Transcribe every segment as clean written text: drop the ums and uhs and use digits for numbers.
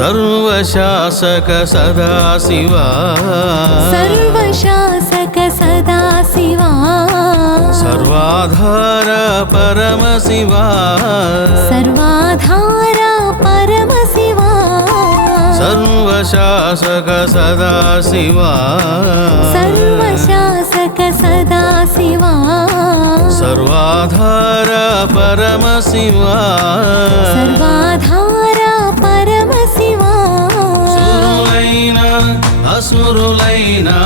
सर्वशासक सदाशिवा सर्वशासक सदाशिवा सर्वाधार परमशिवा सर्वाधार परमशिवा सर्वशासक सदाशिवा सर्वशासक सदाशिवा सर्वाधार परमशिवा सर्वाधार परमशिवा सुरुलैना असुरुलैना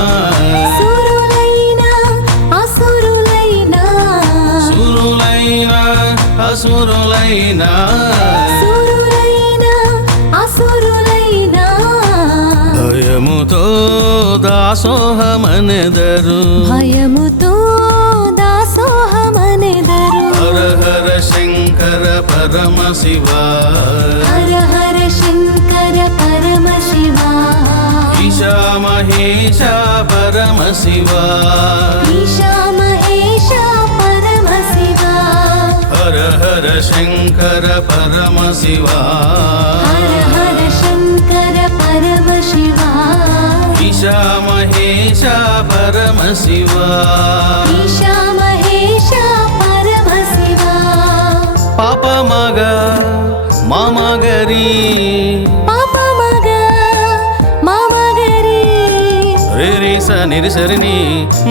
सुरुलैना असुरुलैना सुरुलैना असुरुलैना सुरुलैना असुरुलैना భయముతో దాసోహమనెదరు భయముతో దాసోహమనెదరు హర హర శంకర పరమశివ హర హర శంకర పరమశివ ఈశా మహేశ పరమశివ ఈశా మహేశ పరమశివ హర హర శంకర పరమశివ హర హర శంకర పరమశివ ఈశా మహేశ పరమశివ ఈశా మహేశ పరమశివ పాప మగ మామగరి పాప మగ మామగరి రేరిస నిరిసరిని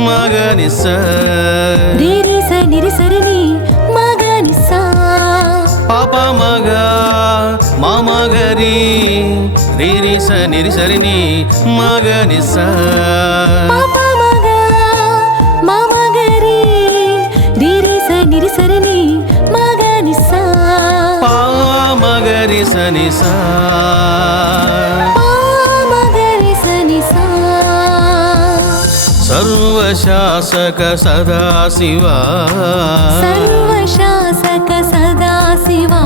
మగనిస రిరిస నిరిసరిని మగనిస పాప మగ మామగరి రేరిస నిరిసరిని మగనిస పాప మగ మామగరి రిరిస నిరిసరిని మగనిస పామగరి సనిస పామగరి సనిస సర్వశాసక సదాశివ सर्वशासक सदाशिवा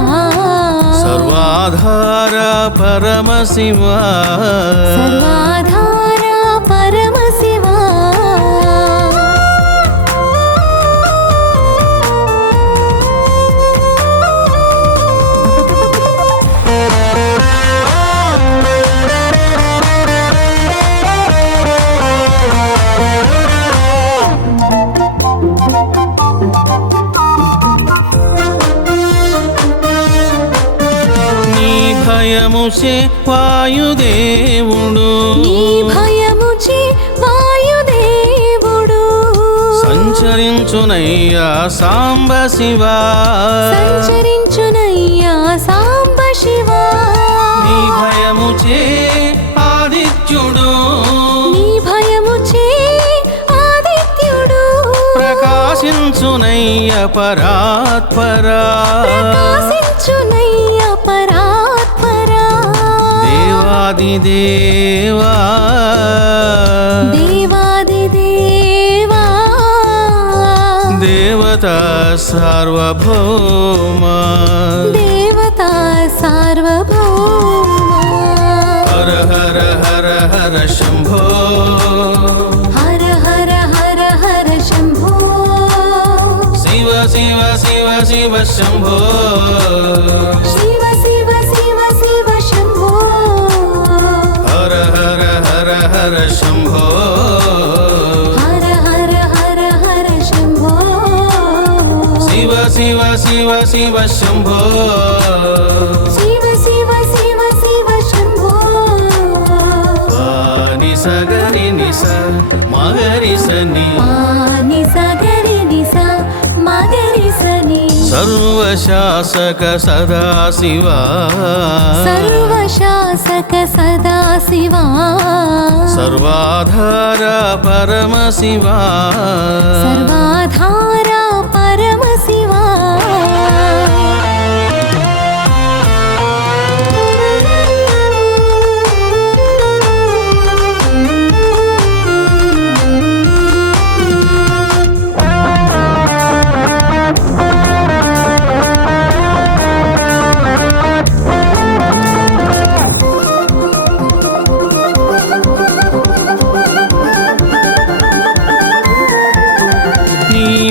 सर्वाधार परमशिव सर्वाधार परमशिवा నీ భయముచే వాయుదేవుడు నీ భయముచి వాయుదేవుడు సంచరించునయ్యా సాంబ శివ సంచరించునయ్యా సాంబ శివ నీ భయముచే ఆదిత్యుడు నీ భయముచి ఆదిత్యుడు ప్రకాశించునయ్య పరాత్పరా ప్రకాశించునయ్య పరాత్పరా దేవాదిదేవా దేవాదిదేవా దేవత సార్వభౌమ దేవతా సార్వభౌమా హర హర హర హర శంభో హర హర హర హర శంభో శివ శివ శివ శివ శంభో శివ శివ శివ శివ శంభో హర హర హర హర శంభో హర హర హర హర శంభో శివ శివ శివ శివ శంభో శివ శివ శివ శివ శంభో నిస గరి నిస మగరి సని పాని సగరి నిస మగరి సని सर्वशासक सदाशिव सर्वशासक सदाशिवा सर्वाधार परमशिव सर्वाधार परमशिवा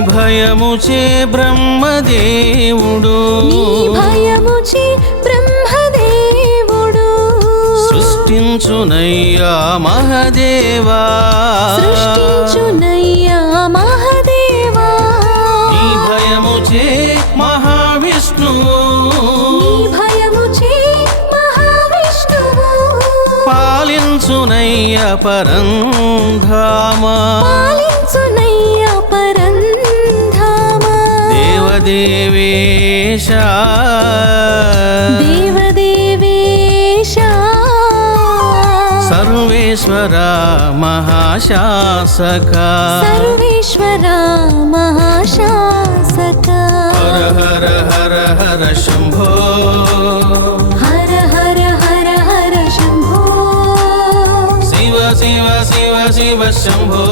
భయముచే బ్రహ్మదేవుడు నీ భయముచి బ్రహ్మదేవుడు సృష్టించునయ్యా మహదేవా సృష్టించునయ్యా మహదేవా నీ భయముచే మహావిష్ణువు నీ భయముచే మహావిష్ణువు పాలించునయ్యా పరంధామా పాలించునయ్యా పరంధామా దేవదేవేశ దేవదేవేశ సర్వేశ్వర మహాశాసక సర్వేశ్వర మహాశాసక హర హర హర హర శంభో హర హర హర హర శంభో శివ శివ శివ శివ శంభో